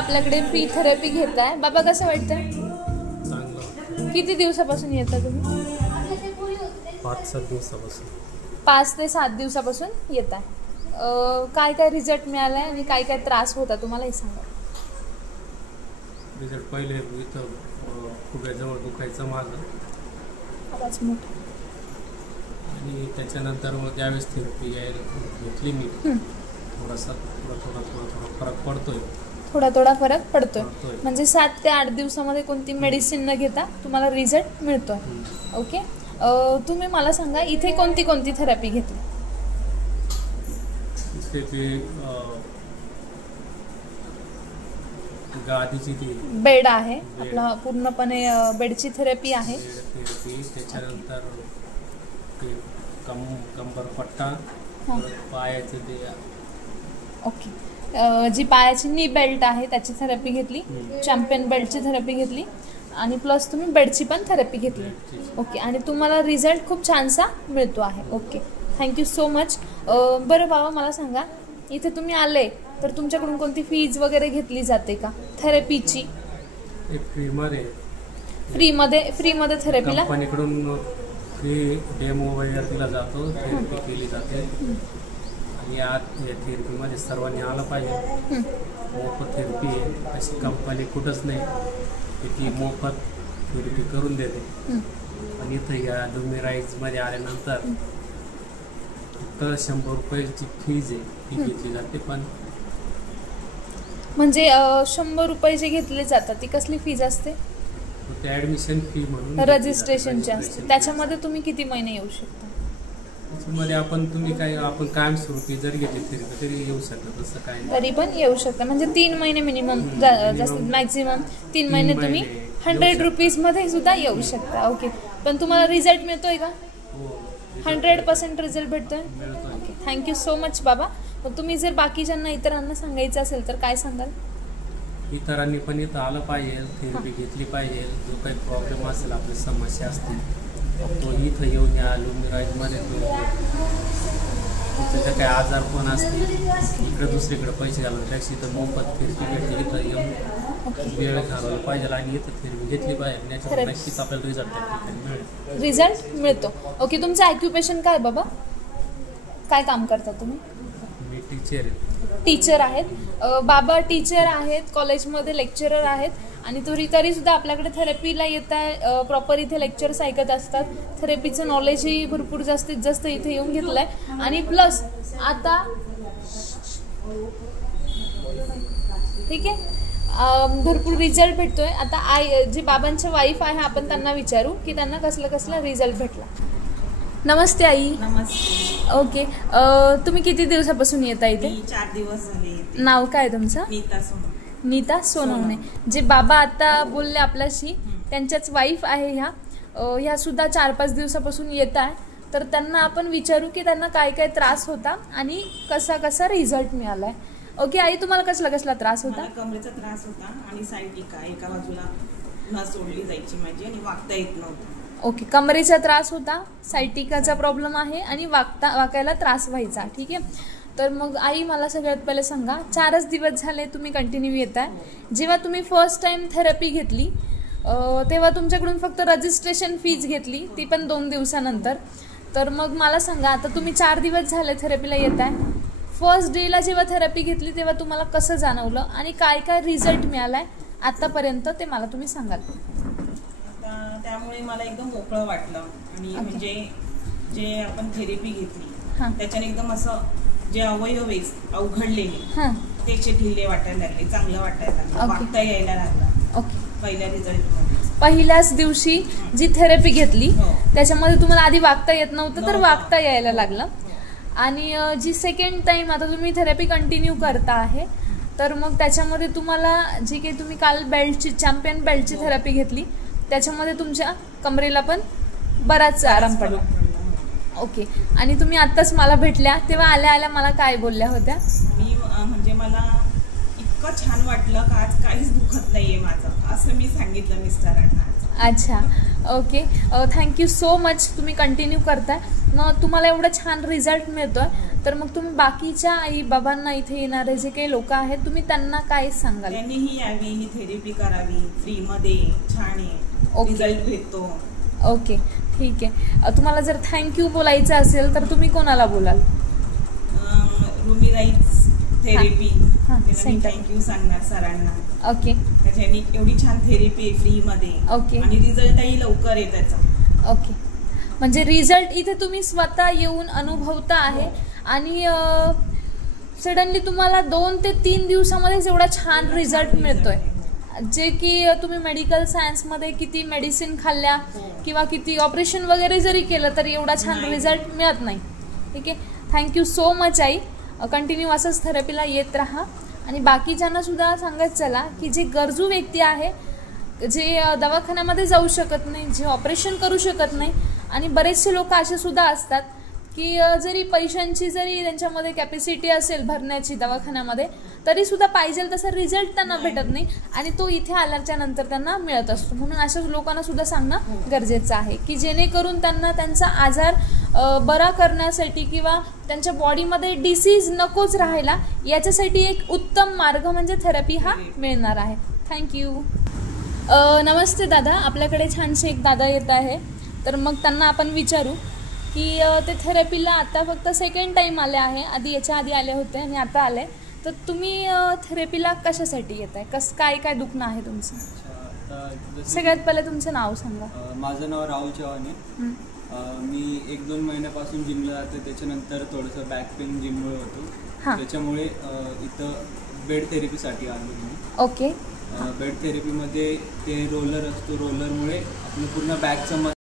आपल्याकडे free therapy घेताय. बाबा कसं वाटतंय? किती दिवसापासून येता तुम्ही? 5-7 दिवसापासून. 5 ते 7 दिवसापासून येत आहे. काय काय रिझल्ट मिळालाय आणि काय काय त्रास होता तुम्हाला हे सांगा. रिझल्ट पहिले इथं खुब्याजवळ दुखायचं माझं, आवाज मोठा. आणि त्याच्यानंतर मग त्यावेळेस थेरपी घेतली मी. थोडा फरक पडतोय. थोडा फरक पडतोय. म्हणजे 7 ते 8 दिवसामध्ये कोणती मेडिसिन न घेता तुम्हाला रिझल्ट मिळतोय. ओके. तुम्ही मला सांगा इथे कोणती कोणती थेरपी घेतली? गादीची ती बेड आहे आपला, पूर्णपणे बेडची थेरपी आहे. त्याच्यानंतर कंबरपट्टा, पायाचे ते. ओके. जी पायाची नी बेल्ट आहे त्याची थेरपी घेतली, चॅम्पियन बेल्टची थेरपी घेतली आणि प्लस तुम्ही बेडची पण थेरपी घेतली. ओके. आणि तुम्हाला रिझल्ट खूप छानसा मिळतो आहे. Okay, thank you so much. बरं बाबा मला सांगा इथे तुम्ही आले तर तुमच्याकडून कोणती फीज वगैरे घेतली जाते का थेरपीची? फ्रीमध्ये थेरपीला कंपनीकडून फ्री डेमो वगैरे दिला जातो, थेरपी केली जाते. आणि या थेरपीमध्ये सर्वांनी आलं पाहिजे. मोफत थेरपी आहे, अशी कंपनी कुठंच नाही की ती मोफत थेरपी करून देते. आणि इथं या लुमिराईजमध्ये आल्यानंतर फक्त 100 रुपयाची फीज आहे ती घेतली जाते. पण म्हणजे 100 रुपये जे घेतले जातात ती कसली फीज असते? ते ॲडमिशन फी म्हणून रजिस्ट्रेशनची असते. त्याच्यामध्ये तुम्ही किती महिने येऊ शकता? त्याच्यामध्ये आपण कायमस्वरूपी जर घेतली थेरपी तरी येऊ शकता, तसं काय तरी पण येऊ शकता. म्हणजे 3 महिने मिनिमम, जास्त मॅक्झिमम 3 महिने तुम्ही 100 रुपीजमध्ये सुद्धा येऊ शकता. ओके. पण तुम्हाला रिझल्ट मिळतोय का? 100% रिझल्ट भेटतोय. ओके, थँक्यू सो मच बाबा. पण तुम्ही जर बाकीच्यांना इतरांना सांगायचं असेल तर काय सांगाल? इतरांनी पण इथं आलं पाहिजे, थेरपी घेतली पाहिजे. जो काही प्रॉब्लेम असेल, आपली समस्या असतील, तो इथं येऊन या लुमिराईजमध्ये तुमचे काही आजार पण असतील इकडे दुसरीकडे पैसे घालण्यापेक्षा इथं मोफत थेरपी भेटली. इथं येऊन वेळ घालवला पाहिजे आणि इथं थेरपी घेतली पाहिजे. याच्यावर नक्कीच आपल्याला रिझल्ट मिळतो. ओके. तुमचं ऑक्युपेशन काय बाबा? काय काम करता तुम्ही? मी टीचर आहेत. बाबा टीचर आहेत, कॉलेजमध्ये लेक्चरर आहेत. आणि तरी सुद्धा आपल्याकडे थेरपीला येत आहे. प्रॉपर इथे लेक्चर्स ऐकत असतात. थेरपीचं नॉलेजही भरपूर जास्तीत जास्त इथे येऊन घेतलं आहे. आणि प्लस आता ठीक आहे, भरपूर रिझल्ट भेटतोय. आता जी बाबांच्या वाईफ आहे आपण त्यांना विचारू की त्यांना कसला रिझल्ट भेटला. नमस्ते आई. नमस्ते. ओके. तुम्ही किती दिवसापासून येता इथे? 4 दिवस झाले. नाव काय तुमचं? नीता सोनवणे. जे बाबा आता बोलले आपल्याशी त्यांच्याच वाईफ आहे ह्या सुद्धा 4-5 दिवसापासून येत आहे. तर त्यांना आपण विचारू की त्यांना काय काय त्रास होता आणि कसा रिझल्ट मिळालाय. ओके आई, तुम्हाला कसला त्रास होता? कमरेचा त्रास होता आणि सायटिका एका बाजूला न सोडली जायची माझी आणि वाकता येत नव्हतं. ओके. कमरेचा त्रास होता, सायटिकाचा प्रॉब्लेम आहे आणि वाकायला त्रास व्हायचा. ठीक आहे. तर मग आई मला सगळ्यात पहिले सांगा, 4च दिवस झाले तुम्ही कंटिन्यू येत आहे. जेव्हा तुम्ही फर्स्ट टाइम थेरपी घेतली तेव्हा तुमच्याकडून फक्त रजिस्ट्रेशन फीज घेतली, ती पण 2 दिवसानंतर. तर मग मला सांगा आता तुम्ही 4 दिवस झाले थेरपीला येत आहे. फर्स्ट डेला जेव्हा थेरपी घेतली तेव्हा तुम्हाला कसं जाणवलं आणि काय काय रिझल्ट मिळालाय आतापर्यंत ते मला तुम्ही सांगाल. त्यामुळे मला एकदम मोकळं वाटलं. आणि म्हणजे जे आपण थेरपी घेतली त्याच्याने एकदम असं जे अवयव अवघडलेले त्याचे ढिले वाटायला लागले, चांगलं वाटायला लागलं, वागता यायला लागलं. ओके. पहिल्या रिझल्ट पहिल्याच दिवशी जी थेरपी घेतली त्याच्यामध्ये तुम्हाला आधी वागता येत नव्हतं तर वागता यायला लागलं. आणि जी सेकंड टाइम आता तुम्ही थेरपी कंटिन्यू करता आहे तर मग त्याच्यामध्ये तुम्हाला जी काही तुम्ही काल चॅम्पियन बेल्टची थेरपी घेतली त्याच्यामध्ये तुमच्या कमरेला पण बराच आराम पडला. ओके. आणि तुम्ही आत्ताच मला भेटल्या तेव्हा आल्या मला काय बोलल्या होत्या? मी म्हणजे मला इतकं छान वाटलं का आज काहीच दुखत नाहीये माझं, असं मी सांगितलं मिस्टरांना. अच्छा, ओके. Thank you so much. तुम्ही कंटिन्यू करताय. मग तुम्हाला एवढा छान रिझल्ट मिळतोय, तर मग तुम्ही बाकीच्या आई बाबांना, इथे येणारे जे काही लोक आहेत, तुम्ही त्यांना काय सांगाल? त्यांनीही यावी, ही थेरपी करावी, फ्रीमध्ये छान आहे, रिझल्ट भेटतो. ओके, ठीक आहे. तुम्हाला जर थँक्यू बोलायचं असेल तर तुम्ही कोणाला बोलाल? Rumi rights therapy centre. Thank you सांगणार सरांना. ओके, त्याच्यानी एवढी छान थेरपी आहे फ्रीमध्ये. ओके. आणि रिझल्टही लवकर आहे त्याचा. ओके, म्हणजे रिझल्ट इथे तुम्ही स्वतः येऊन अनुभवता आहे आणि सडनली तुम्हाला 2 ते 3 दिवसामध्येच एवढा छान रिझल्ट मिळतोय, जे की तुम्ही मेडिकल सायन्समध्ये किती मेडिसिन खाल्ल्या किंवा किती ऑपरेशन वगैरे जरी केलं तरी एवढा छान रिझल्ट मिळत नाही. ठीक आहे, thank you so much I. Continue असंच थेरपीला येत राहा. आणि बाकीच्यांना सुद्धा सांगत चला की जे गरजू व्यक्ती आहे, जे दवाखान्यामध्ये जाऊ शकत नाही, जे ऑपरेशन करू शकत नाही, आणि बरेचसे लोक असे सुद्धा असतात की जरी पैशांची जरी त्यांच्यामध्ये कॅपॅसिटी असेल भरण्याची दवाखान्यामध्ये, तरी सुद्धा पाहिजे तसा रिझल्ट त्यांना भेटत नाही आणि तो इथे आल्याच्या नंतर त्यांना मिळत असतो. म्हणून अशा लोकांना सुद्धा सांगणं गरजेचं आहे की जेणेकरून त्यांना त्यांचा आजार बरा करण्यासाठी किंवा त्यांच्या बॉडीमध्ये डिसीज नकोच राहायला, याच्यासाठी एक उत्तम मार्ग म्हणजे थेरपी हा मिळणार आहे. थँक्यू. नमस्ते दादा. आपल्याकडे छानसे एक दादा येत आहे, तर मग त्यांना आपण विचारू की ते थेरपीला आता फक्त सेकंड टाईम आले आहे, आधी याच्या आधी आले होते आणि आता आले, तर तुम्ही थेरपीला कशासाठी येत आहे? काय दुखणं आहे तुमचं? सगळ्यात पहिले तुमचं नाव सांगा. माझं नाव राहुल चव्हाण आहे. मी 1-2 महिन्यापासून जिमला जाते. त्याच्यानंतर थोडंसं बॅक पेन जिममुळे होतो, त्याच्यामुळे इथं बेड थेरपीसाठी आलो मी. ओके. बेड थेरपीमध्ये ते रोलर असतो, रोलरमुळे आपलं पूर्ण बॅकचं